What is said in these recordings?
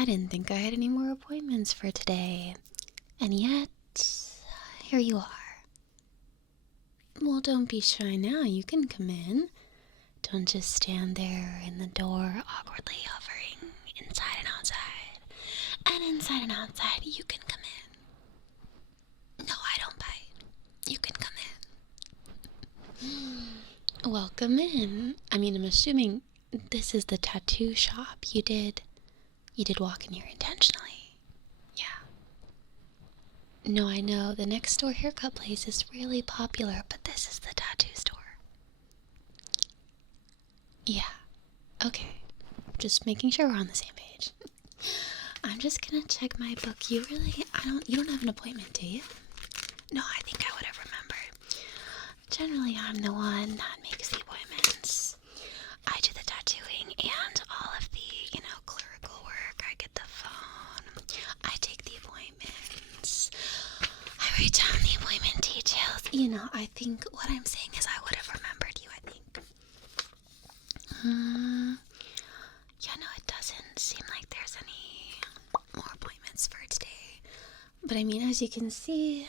I didn't think I had any more appointments for today. And yet, here you are. Well, don't be shy now. You can come in. Don't just stand there in the door, awkwardly hovering inside and outside. And inside and outside, you can come in. No, I don't bite. You can come in. Welcome in. I mean, I'm assuming this is the tattoo shop. You did walk in here intentionally. Yeah. No, I know. The next door haircut place is really popular, but this is the tattoo store. Yeah. Okay. Just making sure we're on the same page. I'm just gonna check my book. You don't have an appointment, do you? No, I think I would have remembered. Generally, I'm the one that makes the appointments. I do the tattooing and all of the, clerical work. I get the phone. I take the appointments. I write down the appointment details. I think what I'm saying is I would have remembered you, I think. Yeah, no, it doesn't seem like there's any more appointments for today. But I mean, as you can see,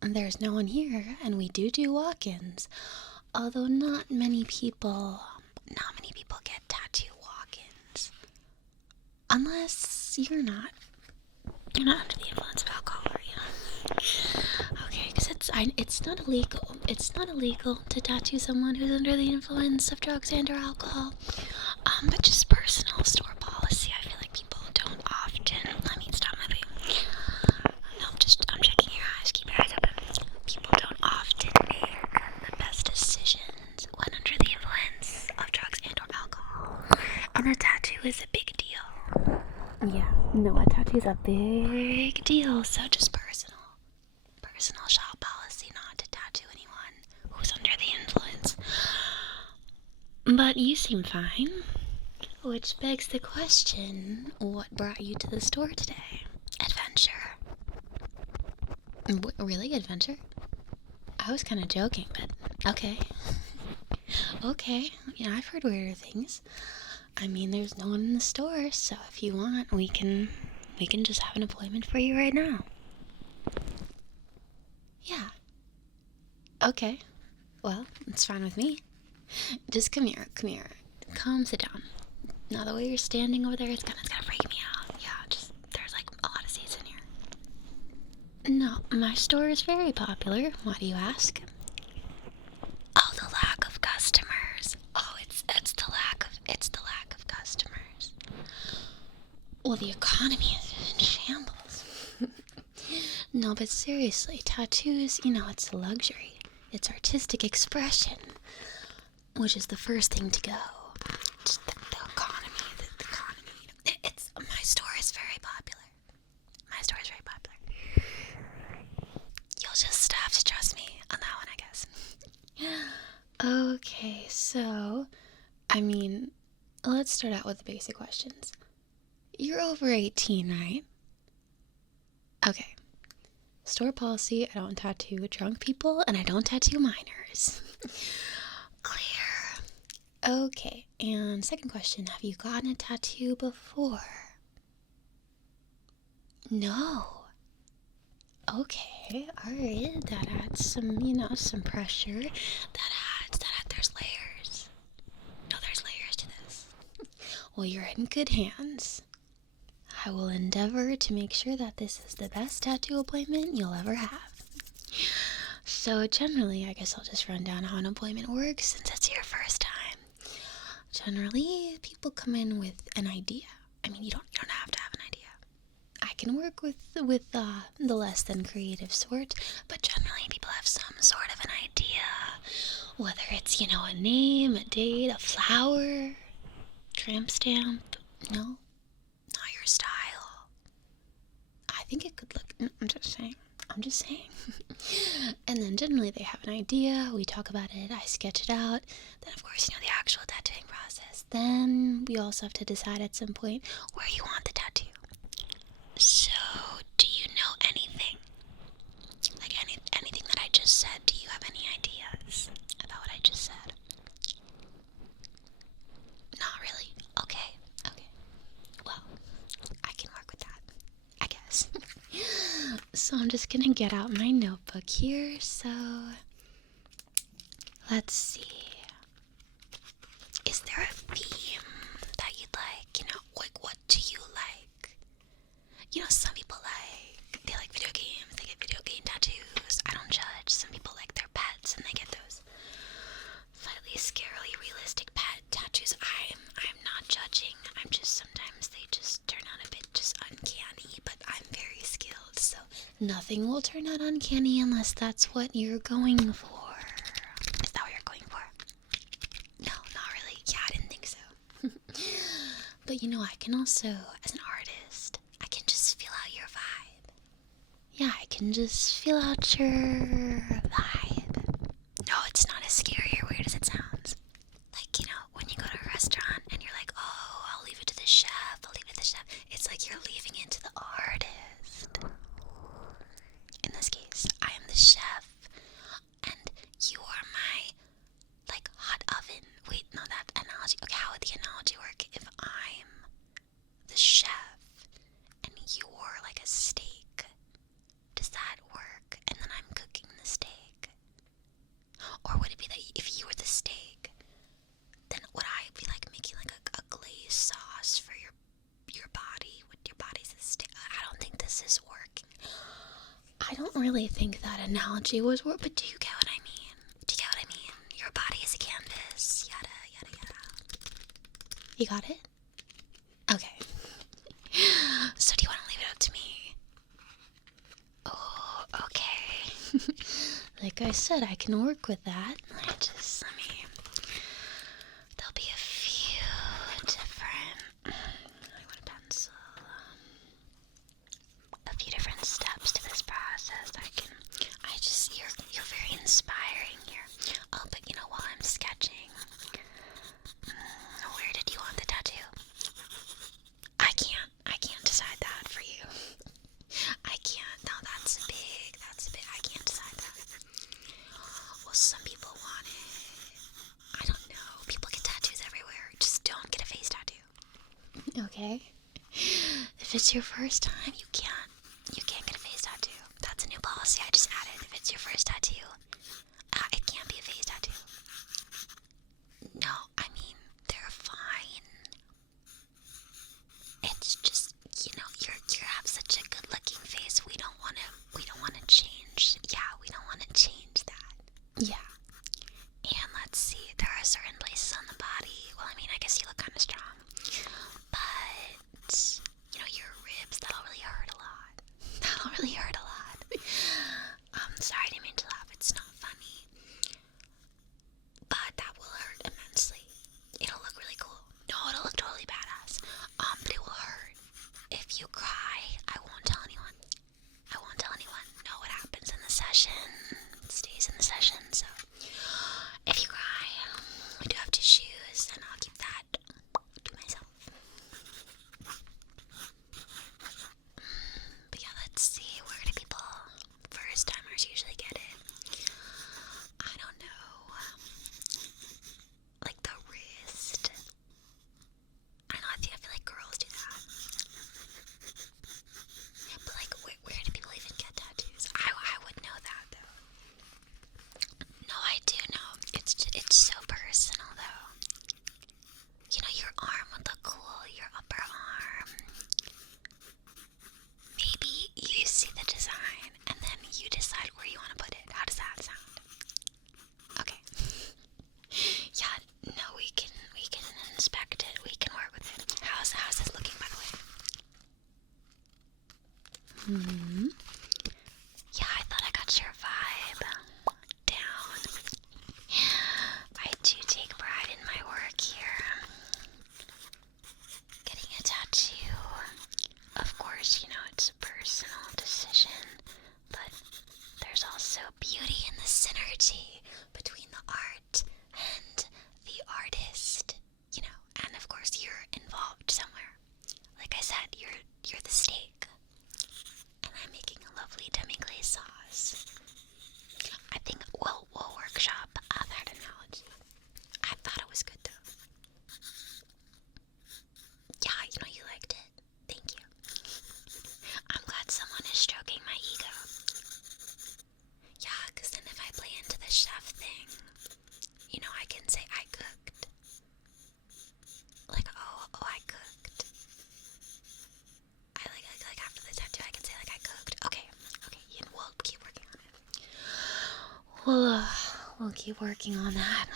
there's no one here, and we do walk-ins. Although not many people get tattoo walk-ins. Unless you're not under the influence of alcohol, are you? Okay, because it's not illegal. It's not illegal to tattoo someone who's under the influence of drugs and or alcohol. But just personal store policy. I feel like people don't often. Let me stop moving. No, I'm checking your eyes. Keep your eyes open. People don't often make the best decisions when under the influence of drugs and or alcohol. And a tattoo is a big deal. Yeah, no, a tattoo's a big deal. So just personal shop policy not to tattoo anyone who's under the influence. But you seem fine. Which begs the question, what brought you to the store today? Adventure. Really, adventure? I was kind of joking, but okay. Okay, I've heard weirder things. I mean, there's no one in the store, so if you want, we can just have an appointment for you right now. Yeah. Okay. Well, it's fine with me. Just come here. Come sit down. Now, the way you're standing over there, it's gonna freak me out. Yeah, there's like a lot of seats in here. No, my store is very popular. Why do you ask? Oh, the lack of customers. Oh, it's the lack of customers. Well, the economy is in shambles. No, but seriously, tattoos, it's a luxury. It's artistic expression, which is the first thing to go. Just the economy. My store is very popular. You'll just have to trust me on that one, I guess. Okay, so, let's start out with the basic questions. You're over 18, right? Okay. Store policy, I don't tattoo drunk people, and I don't tattoo minors. Clear. Okay, and second question, have you gotten a tattoo before? No. Okay, alright, that adds some pressure. There's layers. No, there's layers to this. Well, you're in good hands. I will endeavor to make sure that this is the best tattoo appointment you'll ever have. So generally, I guess I'll just run down how an appointment works since it's your first time. Generally, people come in with an idea. You don't have to have an idea. I can work with the less than creative sort, but generally people have some sort of an idea. Whether it's, a name, a date, a flower, tramp stamp. No, not your style. I think it could look, I'm just saying. And then generally they have an idea, we talk about it, I sketch it out. Then of course, the actual tattooing process. Then we also have to decide at some point where you want the tattoo. So, do you know anything? Like anything that I just said? Do you have any ideas about what I just said? Not really? Okay. Well, I So I'm just gonna get out my notebook here. So let's see. Is there a theme that you'd like? Like what do you like? Some people they like video games, they get video game tattoos. I don't judge. Some people like their pets and they get those slightly scarily realistic pet tattoos. I'm not judging. I'm just sometimes they just turn out a bit just uncanny, but I'm very skilled, so nothing will turn out uncanny unless that's what you're going for. Is that what you're going for? No, not really. Yeah, I didn't think so. But I can also, as an artist, I can just feel out your vibe. Yeah, I can just feel out your vibe. No, it's not as scary or weird as it sounds. Like, when you go to a restaurant and you're like, oh, I'll leave it to the chef, It's like you're leaving it to the artist. In this case, I am the chef, and you are my, hot oven. Wait, no, that analogy. Okay, how would the analogy work if I'm the chef and you're like a steak? Does that work? And then I'm cooking the steak? Or would it be that if you were the steak, then would I be making a glazed sauce for your body? Would your body's a steak? I don't think this is working. I don't really think that analogy was work, but do you get what I mean? Do you get what I mean? Your body is a canvas, yada, yada, yada. You got it? Okay. So do you want to leave it up to me? Oh, okay. Like I said, I can work with that. There'll be a few different, I want a pencil, a few different steps to this process. You're very inspiring here. Oh, but while I'm sketching, where did you want the tattoo? I can't decide that for you. I can't. No, that's big. I can't decide that. Well, some people want it. I don't know. People get tattoos everywhere. Just don't get a face tattoo. Okay? If it's your first time, you can't get a face tattoo. That's a new policy I just added. If it's your first tattoo, it can't be a face tattoo. No, I mean, they're fine. It's just, you have such a good looking face. We don't want to change. Yeah, we don't want to change that. Yeah. And let's see, there are certain places on the body. Well, I mean, I guess you look kind of strong. But, your ribs, that'll really hurt a lot. Sorry, I didn't mean to laugh. It's not funny. But that will hurt immensely. It'll look really cool. No, it'll look totally badass. But it will hurt. If you cry, I won't tell anyone. No, what happens in the session stays in the session. So, if you cry, I do have tissues, and I'll keep that to myself. But yeah, let's see. Where do people, first timers, usually get it? I don't know. Like the wrist. I feel like girls do that. But where do people even get tattoos? I would know that though. keep working on that.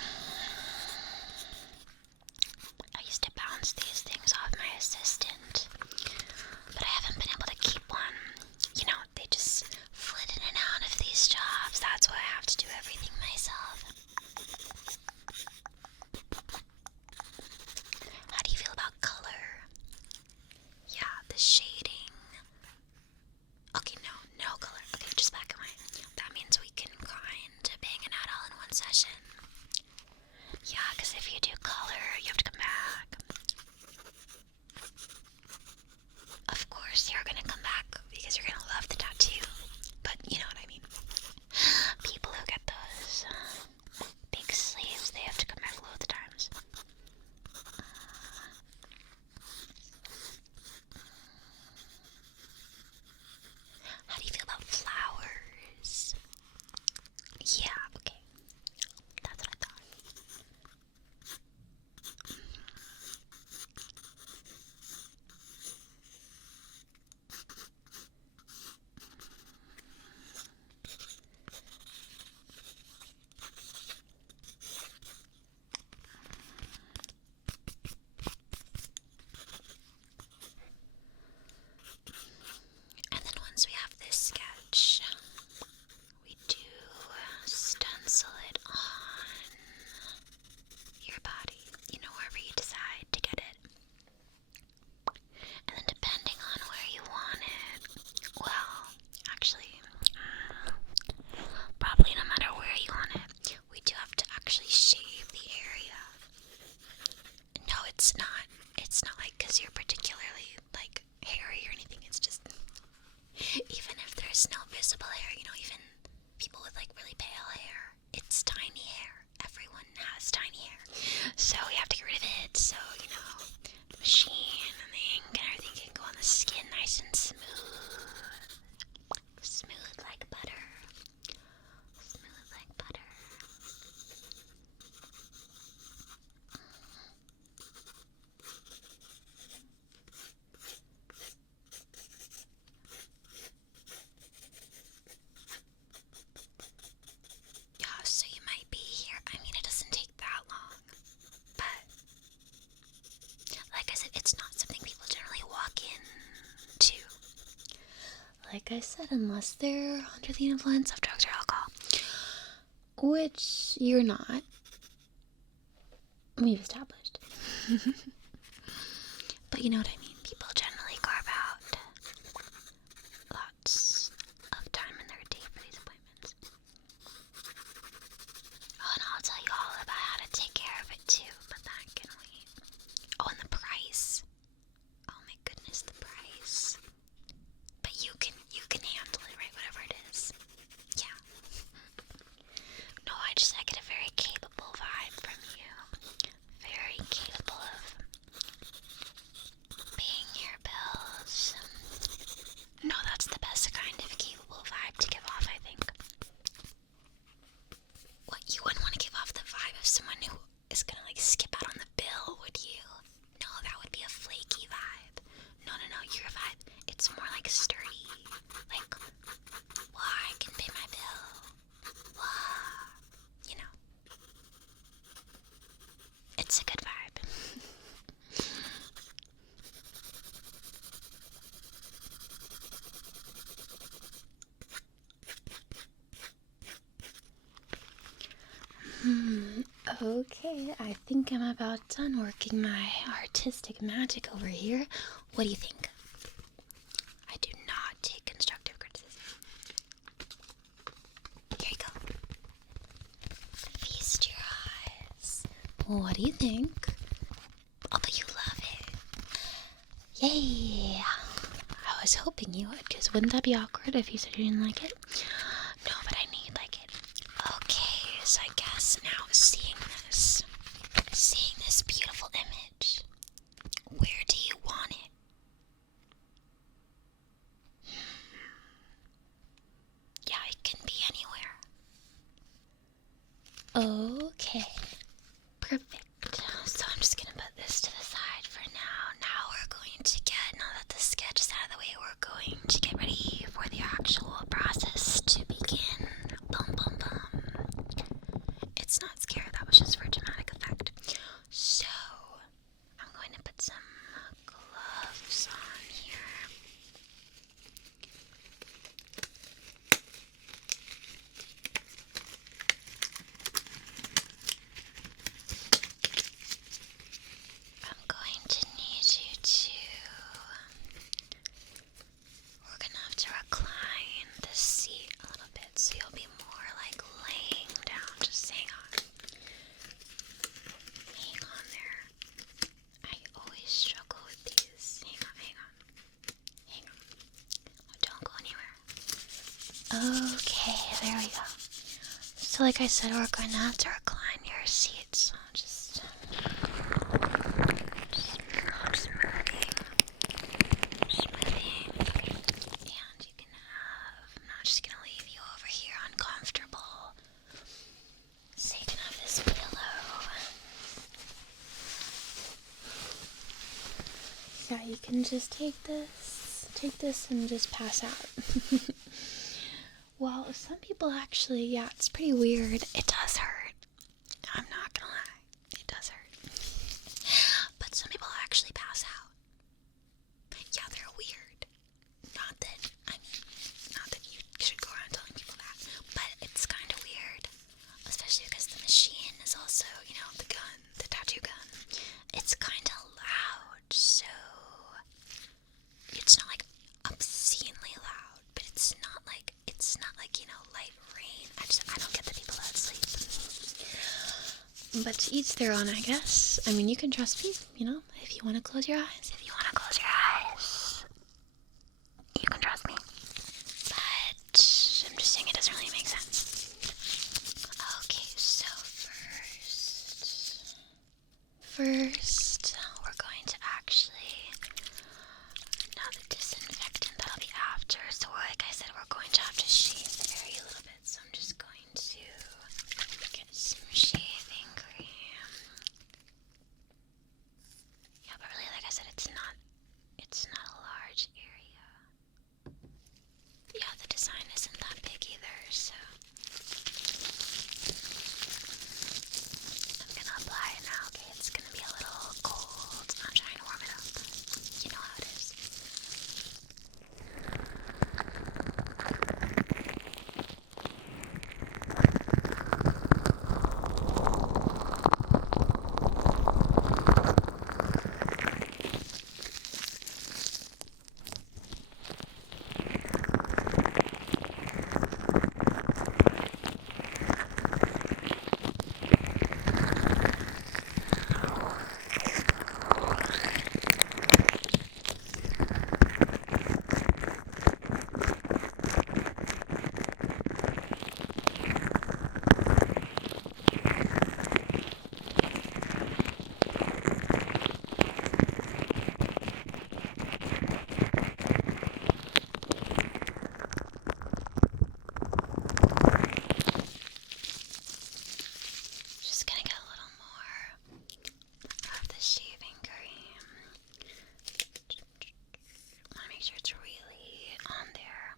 I used to bounce these things off my assistant, but I haven't been able to keep one. You know, they just flit in and out of these jobs. That's why I have to do everything myself. How do you feel about color? Yeah, the shading. Okay, no color. Okay, just black and white. That means we can grind to bang it out all in one session. Yeah, because if you do color, you have to come back. Of course, you're gonna come back because you're gonna love the tattoo. But you know what I mean. People who get those big sleeves, they have to come back loads of times. How do you feel about flowers? Yeah, okay. That's what I thought. And then once we have this sketch, we do stencil it on your body, you know, wherever you decide to get it. And then depending on where you want it, well, actually, probably no matter where you want it, we do have to actually shave the area. No, it's not like because you're particularly like hairy or anything. It's just, even if there's no visible hair, you know, even people with like really pale hair, it's tiny hair. Everyone has tiny hair. So we have to get rid of it. So, you know, the machine and the ink and everything can go on the skin nice and smooth. Smooth like butter. Smooth like butter. Yeah, so you might be here. I mean, it doesn't take that long. But, like I said, it's not something people generally walk into. Like I said, unless they're under the influence of drugs or alcohol. Which you're not. We've established. But you know what I mean. People generally carve out lots of time in their day for these appointments. Oh, and I'll tell you all about how to take care of it too, but that can wait. Oh, and the price. Oh my goodness, the price. But you can handle it, right? Whatever it is. Yeah. No, I get a very capable vibe from you. Very capable of paying your bills. No, that's the best kind of capable vibe to give off, I think. What, you wouldn't want to give off the vibe of someone who is gonna like skip out on the bill, would you? No, that would be a flaky vibe. No, your vibe, it's more like sturdy. Like, well, I can pay my bill. Well, you know. It's a good vibe. Okay, I think I'm about done working my artistic magic over here. What do you think? I do not take constructive criticism. Here you go. Feast your eyes. What do you think? Oh, but you love it. Yay! I was hoping you would, because wouldn't that be awkward if you said you didn't like it? No, but I need like it. Okay, so I guess now seeing this beautiful image, where do you want it? Yeah, it can be anywhere. Okay, perfect. So I'm just gonna put this to the side for now. Now that the sketch is out of the way, we're going to get ready for the actual process to So like I said, we're going to have to recline your seats. So just smoothing. And you can have, I'm not just going to leave you over here uncomfortable. So you can have this pillow. Yeah, you can just take this and just pass out. Well, some people actually, yeah, it's pretty weird. It does hurt. I'm not gonna lie. It does hurt. But some people actually pass out. Yeah, they're weird. Not that you should go around telling people that. But it's kind of weird. Especially because the machine is also, the gun, the tattoo gun. It's kind of loud, so it's not like obscenely loud, but it's not like light rain. I don't get the people that sleep. But to each their own, I guess. I mean, you can trust me, if you want to close your eyes. If you want to close your eyes, you can trust me. But I'm just saying it doesn't really make sense. Okay, so first, we're going to actually, now the disinfectant, that'll be after. So like I said, we're going to have to shave the area a little bit. So I'm just going to get some shaving cream. Yeah, but really, like I said, it's not a large area. Yeah, the design isn't that big either, so I'm gonna apply it now, okay? It's gonna be a little cold. I'm trying to warm it up. You know how it is. Just gonna get a little more of the shaving cream. I want to make sure it's really on there.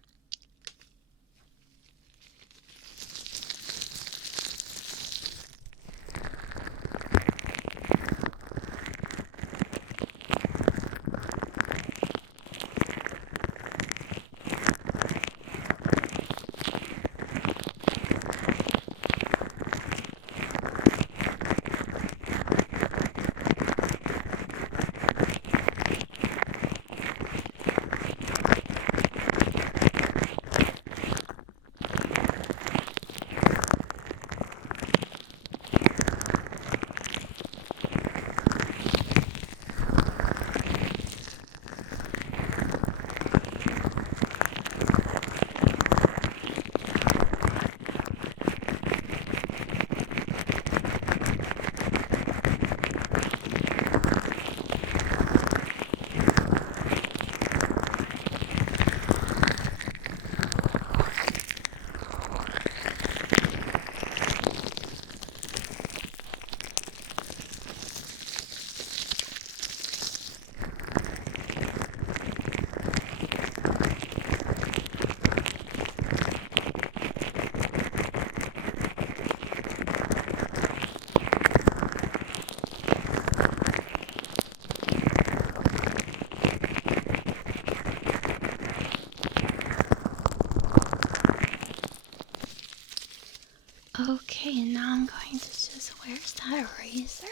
Okay, now I'm going to just, where's that razor?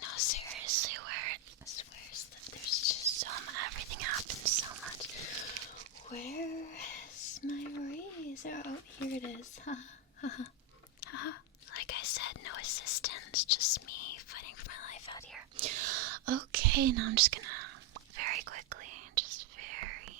No, seriously, where's the, there's just so much, everything happens so much. Where is my razor? Oh, here it is. Like I said, no assistance, just me fighting for my life out here. Okay, now I'm just gonna very quickly, just very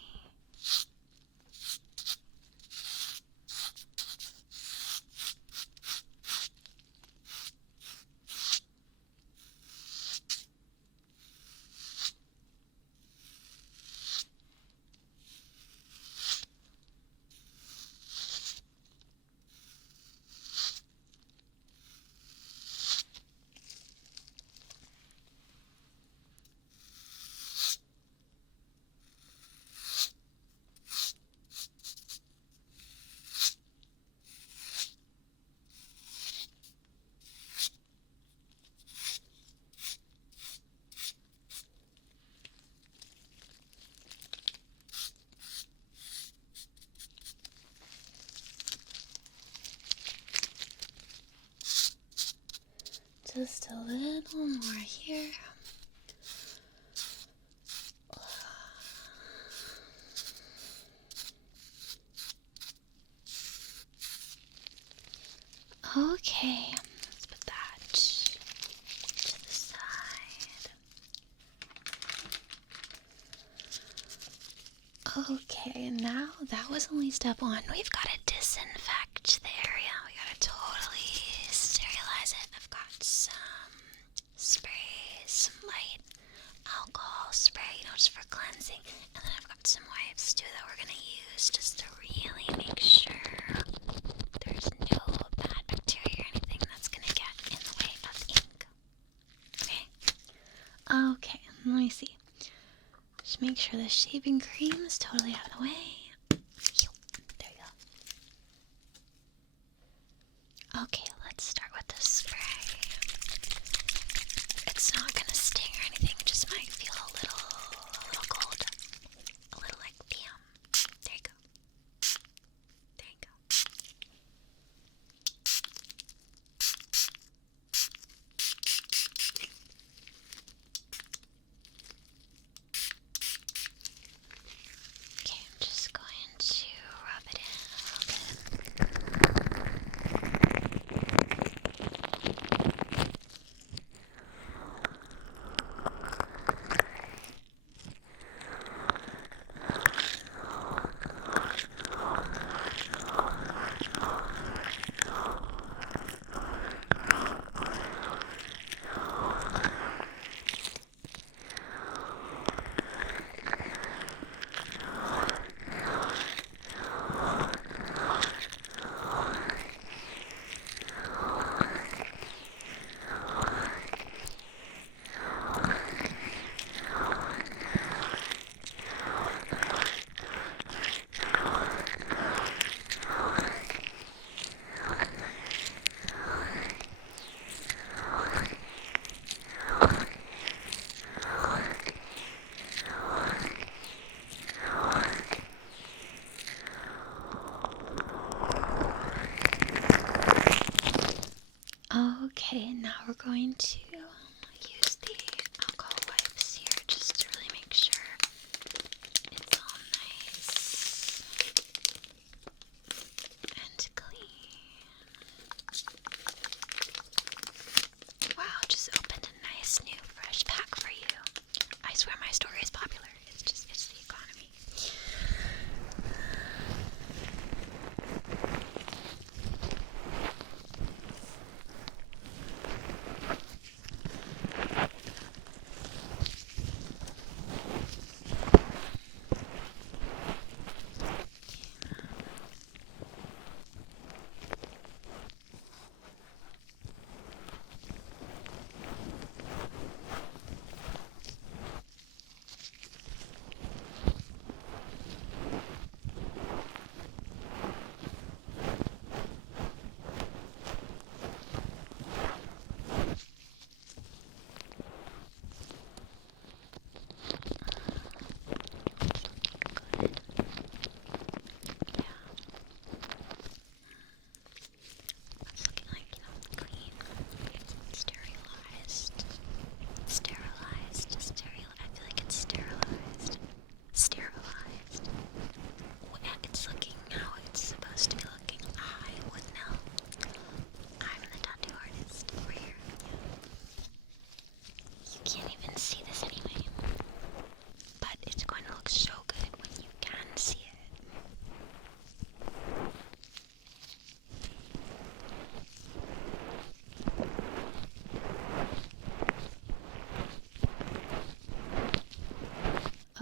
Just a little more here. Okay, let's put that to the side. Okay, now that was only step one. We've got to disinfect the area. We got to totally sterilize it. I've got some spray, some light alcohol spray, just for cleansing. And then I've got some wipes too that we're going to use just to really make sure there's no bad bacteria or anything that's going to get in the way of ink. Okay? Okay, let me see. Just make sure the shaving cream is totally out of the way. There you go. Okay, let's start with the spray. It's not gonna sting or anything, just might feel a little cold. A little like bam. There you go. There you go. Okay, I'm just going to rub it in a little bit. Okay, now we're going to use the alcohol wipes here just to really make sure it's all nice and clean. Wow, just opened a nice new fresh pack for you. I swear my story is popular. It's the economy.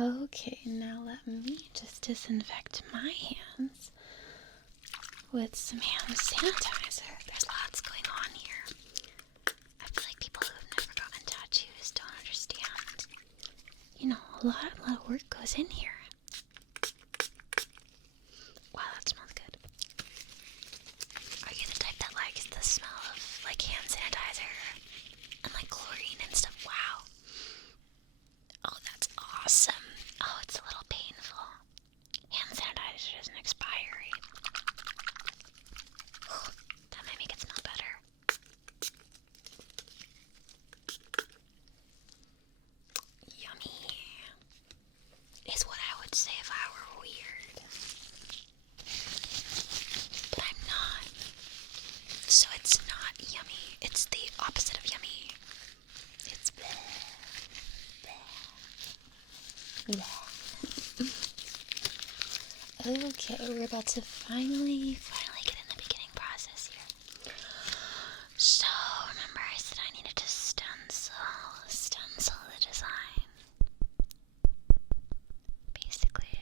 Okay, now let me just disinfect my hands with some hand sanitizer. There's lots going on here. I feel like people who've never gotten tattoos don't understand. A lot of work goes in here. Wow, that smells good. Are you the type that likes the smell of like hand sanitizer and like chlorine and stuff? Wow. Oh, that's awesome. Oh, it's a little painful. Hand sanitizer doesn't expire, right? That might make it smell better. So it's not yummy. It's the opposite of yummy. It's bleh. Bleh. Okay, we're about to finally get in the beginning process here. So, remember I said I needed to stencil the design. Basically,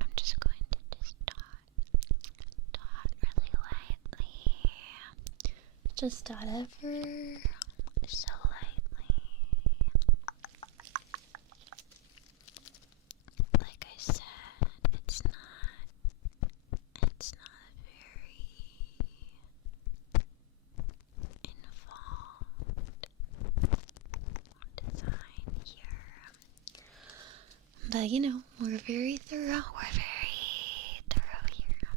I'm just going to just dot really lightly. Just dot ever so lightly. Like I said, it's not a very involved design here. But you know, we're very thorough. We're very thorough here.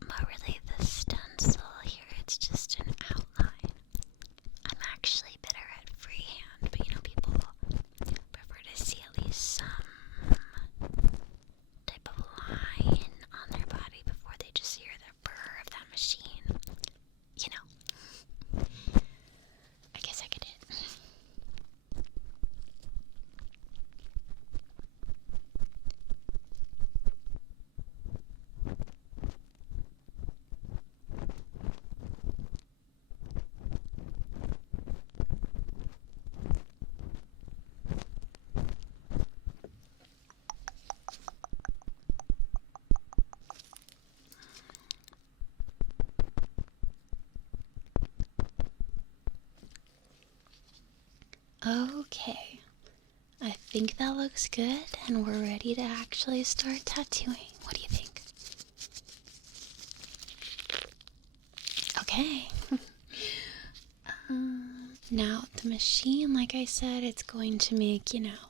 But really, the stencil here, it's just an outline. I'm actually better at freehand, but you know, people prefer to see at least some type of line on their body before they just hear the purr of that machine. You know, I guess I could do it. Okay, I think that looks good, and we're ready to actually start tattooing. What do you think? Okay. Now, the machine, like I said, it's going to make, you know,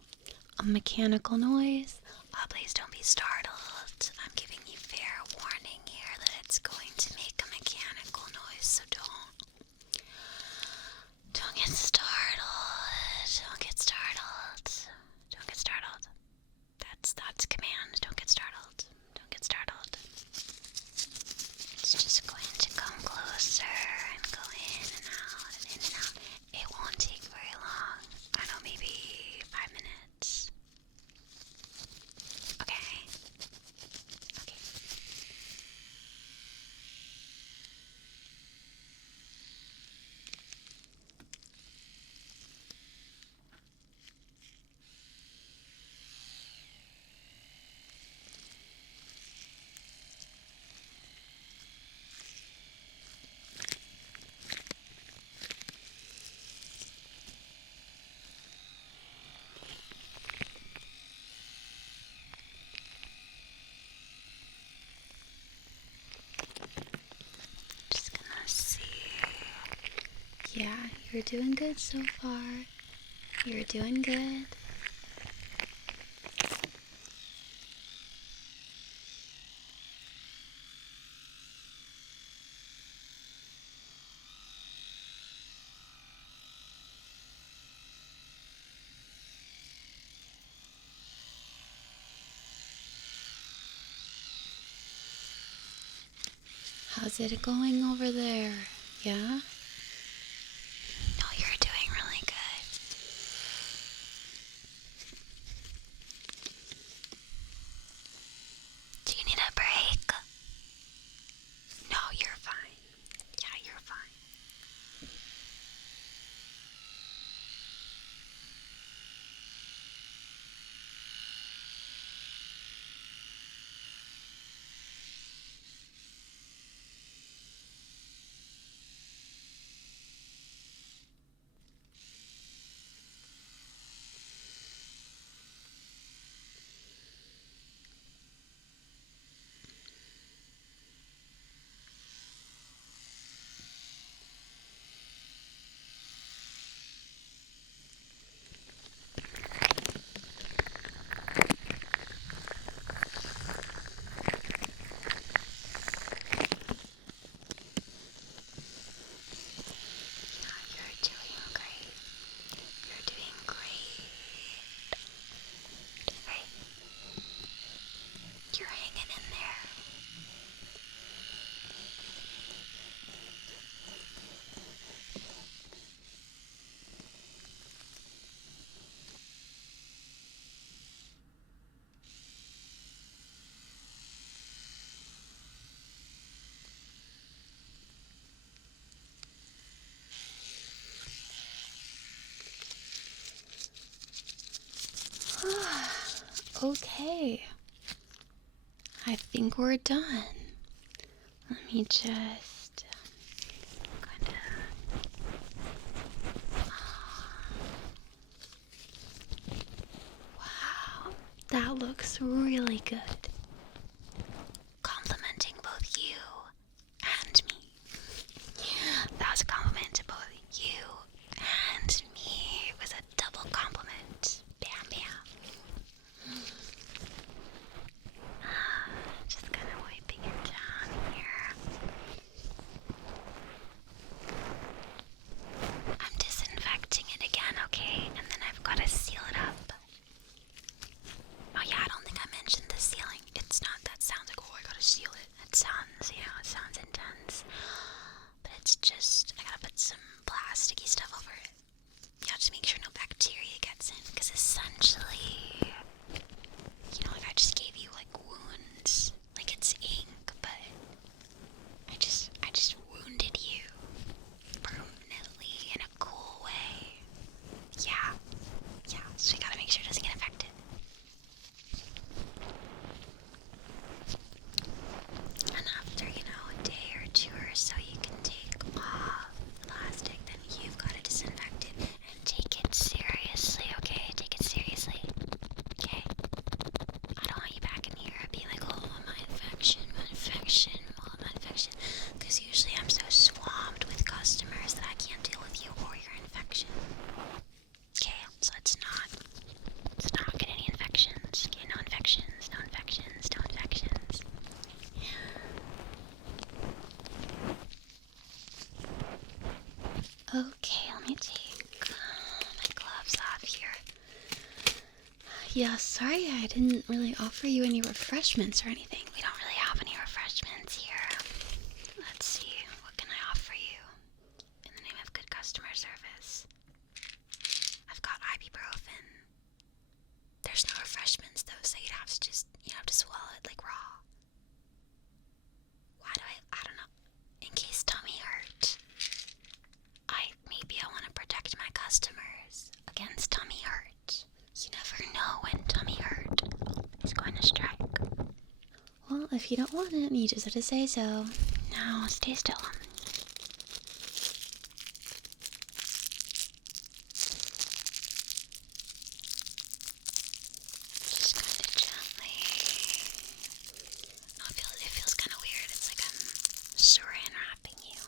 a mechanical noise. Please don't be startled. I'm giving you fair warning here that it's going to make a mechanical noise, so don't get startled. Don't get startled. Don't get startled. That's a command. Don't get startled. Don't get startled. It's just going to come closer and go in and out and in and out. It won't take very long. I don't know, maybe 5 minutes. Okay. Okay. Just gonna see. Yeah, you're doing good so far. You're doing good. How's it going over there? Yeah? No, you're doing really good. Do you need a break? No, you're fine. Yeah, you're fine. I think we're done. Let me just kind of. Wow, that looks really good. Complimenting both you and me. That was a compliment to both you and me. It was a double compliment. Bam, bam. Just kind of wiping it down here. I'm disinfecting it again, okay? And then I've got to seal it up. Oh yeah, I don't think I mentioned the sealing. It's not, that sounds like, oh, I gotta seal it. It sounds, it sounds intense. But it's just, I gotta put some plasticky stuff over it. You have to make sure no bacteria gets in, because essentially, like I just gave you like wounds, like it's ink, but I just wounded you permanently in a cool way. Yeah, so you gotta make sure it doesn't get infected. And after, a day or two or so, you can take off the plastic, then you've got to disinfect it and take it seriously, okay? Take it seriously, okay? I don't want you back in here being like, oh, my infection, because usually I'm so swamped with customers that I can't deal with you or your infection. Okay, so let's not get any infections. Okay, no infections. Okay, let me take my gloves off here. Yeah, sorry I didn't really offer you any refreshments or anything. We don't really have any refreshments here. Let's see, what can I offer you in the name of good customer service? I've got ibuprofen. There's no refreshments though, so you'd have to just, swallow it like raw. Why do I don't know, in case tummy hurt. Maybe I want to protect my customers against tummy hurt. You never know when tummy hurt is going to strike. Well, if you don't want it, you just have to say so. Now, stay still. Just kind of gently. Oh, it feels kind of weird. It's like I'm saran wrapping you.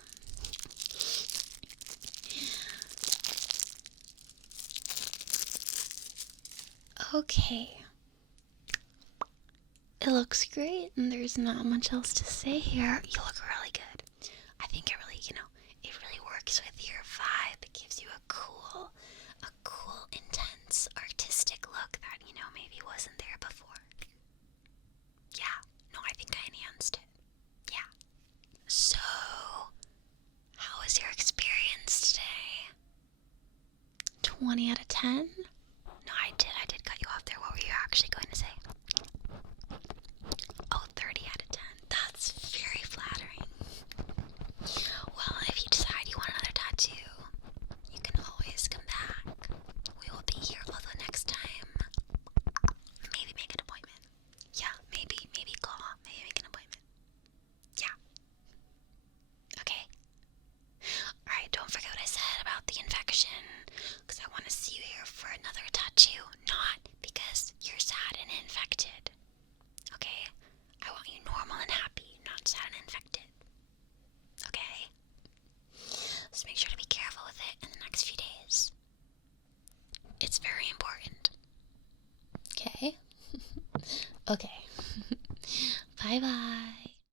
Okay. It looks great, and there's not much else to say here. You look really good. I think it really, it really works with your vibe. It gives you a cool, intense, artistic look that, maybe wasn't there before. Yeah, no, I think I enhanced it. Yeah. So, how was your experience today? 20 out of 10? No, I did cut you off there. What were you actually going to say? Oh, 30 out of 10. That's very flattering. Well, if you decide you want another tattoo, you can always come back. We will be here, although next time, maybe make an appointment. Yeah, maybe call, maybe make an appointment. Yeah. Okay. Alright, don't forget what I said about the infection, because I want to see you here for another tattoo, not because you're sad and infected. Okay? I want you normal and happy, not sad and infected. Okay? So make sure to be careful with it in the next few days. It's very important. Okay? Okay. Bye-bye.